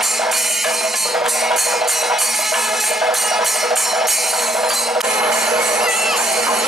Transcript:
Thank you.